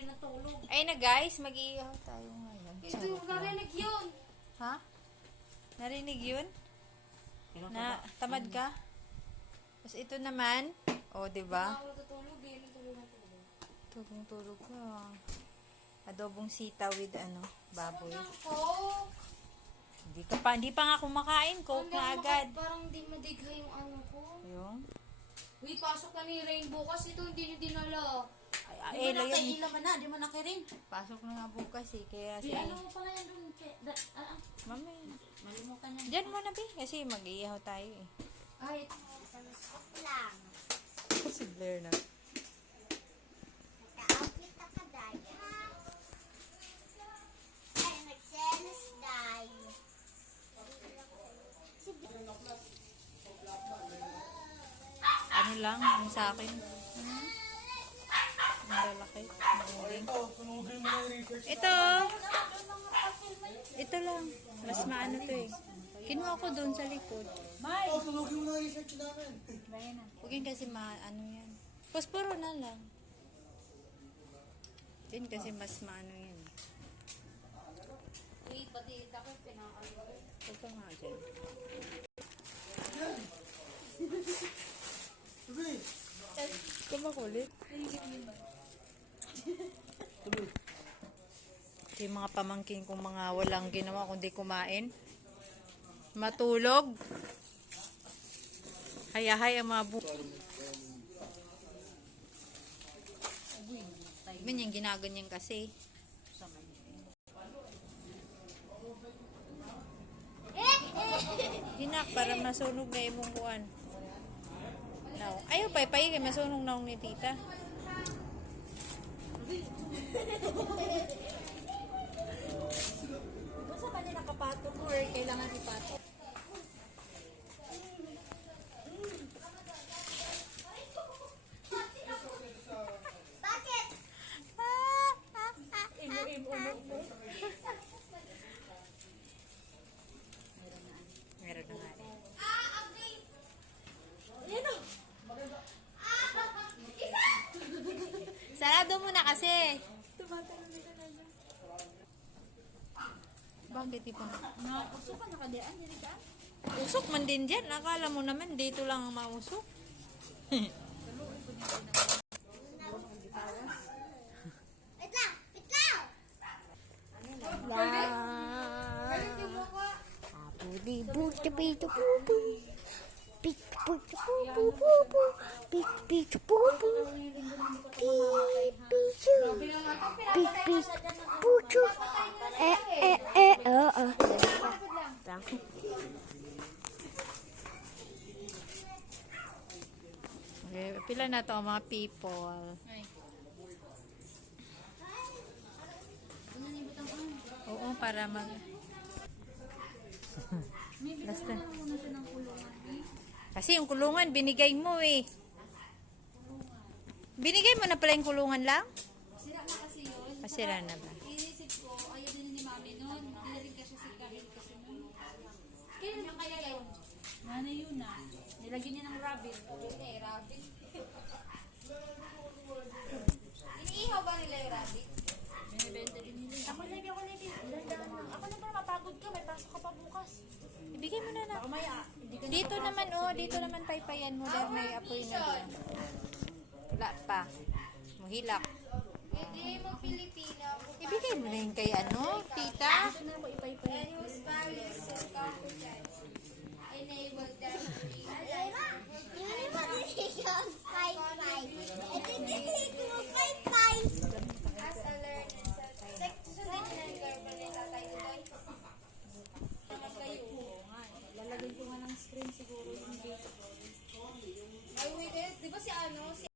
rin natulog. Ay na guys, mag-iihaw tayo ngayon. Hindi lang. narinig yun. Ha? Narinig yun? Na tamad ka? Tapos ito naman, oh, 'di ba? Natutulog eh. Natulog na tulog. Tulog-tulog ka. Adobong sita with ano, baboy. Hindi ka pa, hindi pa nga kumakain, coke na agad. Parang di madigha yung ano ko. Yung? Uy, pasok na ni Rainbow kasi ito hindi niyo dinala. Ay, ay, ba ayun. nakaila man na, di man nakirin. Pasok na nga bukas eh, kaya Di si... ano mo pala yan dun. da- ah, ah, Mamay. Malimutan yan. Diyan mo na, Bi, kasi mag-iihaw tayo eh. Ay, lang. si Blair na. Naka-outfit ka dahil. Ay, nagselos dahil. Ano lang, sa akin. Uling. Ito. Ito lang. Mas maano to eh. Kinuha ko doon sa likod. Huwag yun kasi ma, ano yan. Posporo na lang. Yun kasi mas maano yan. uy, pati ako pinakalo. Huwag ka nga dyan. Kumakulit. Yung mga pamangkin kong mga walang ginawa kundi kumain. Matulog. Hayahay ang mga bu... Ganyan, ginaganyan kasi. Hinak, para masunog na imong kuan. Now, ayaw pa pay kay masunog na ni tita. Basta ba niya nakapatong or kailangan ipatong? Bakit? Imo, imo, imo. Meron na nga rin. Sarado mo na kasi. Bakit di pa? Nakusok ka nakadian, dili ka? Usok man din dyan. Akala mo naman dito lang ang mausok. Wait lang! Wait lang! Balik yung mukha. Budi buti pito Okay, pila na to mga people. Oo, para mag... Basta. Kasi yung kulungan, binigay mo eh. Binigay mo na pala yung kulungan lang? Sira na kasi yun. Masira na ba? Inisip ko, ayaw din ni mami nun. Hindi rin kasi si Kahil kasi nun. Kailan yung kaya yun? Ano yun na? Nilagyan niya ng rabbit. Eh, rabbit. Iniihaw ba nila yung rabbit? Binibenta din nila. Ako na, ako na, ako na para mapagod ka, may pasok ka pa bukas. Ibigay mo na na. Ka Dito naman, oh, dito naman paypayan mo dahil may apoy na dyan. Wala pa. Muhilak. Hindi mo Pilipino. Ibigay mo na yun kay ano, tita? na ako ipaypay. Screen siguro yung date. Ay, wait, eh, di ba si ano, si